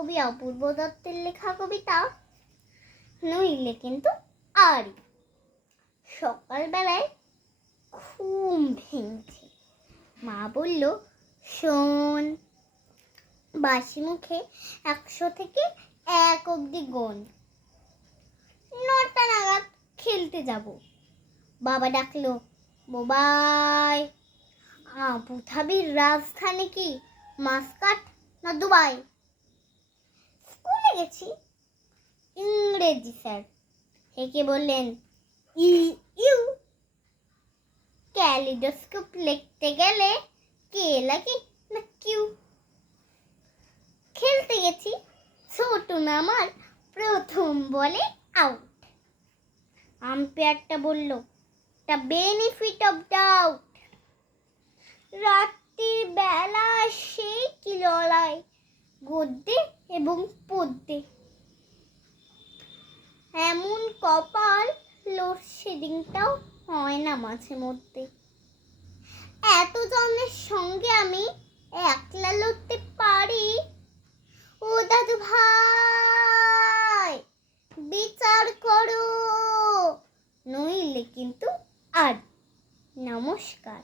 কবি অপূর্ব দত্তের লেখা কবিতা, নইলে কিন্তু আরই। সকালবেলায় ঘুম ভেঙেছে, মা বলল, শোন, বাসি মুখে 100 থেকে 1 অবধি গোন, 9টা নাগাদ খেলতে যাব। বাবা ডাকলো, বোবাই, আবুধাবির রাজধানী কি মাস্কাট না দুবাই? স্কুলে গেছি। ইংরেজি স্যার হেঁকে বললেন, ইউ। ক্যালিডোস্কোপ লিখতে গেলে কে লাগে না কিউ। খেলতে গেছি, ছোট নামার প্রথম বলে আউট। আম্পায়ারটা বলল, দ্য বেনিফিট অফ ডাউট। রাত্রির বেলা সেই কি লড়াই গদ্যে এবং পদ্যে। এমন কপাল, লোডশেডিংটাও হয় না মাঝে মধ্যে। এত জনের সঙ্গে আমি একলা লড়তে পারি? ও দাদু ভাই, বিচার করো, নইলে কিন্তু আর। নমস্কার।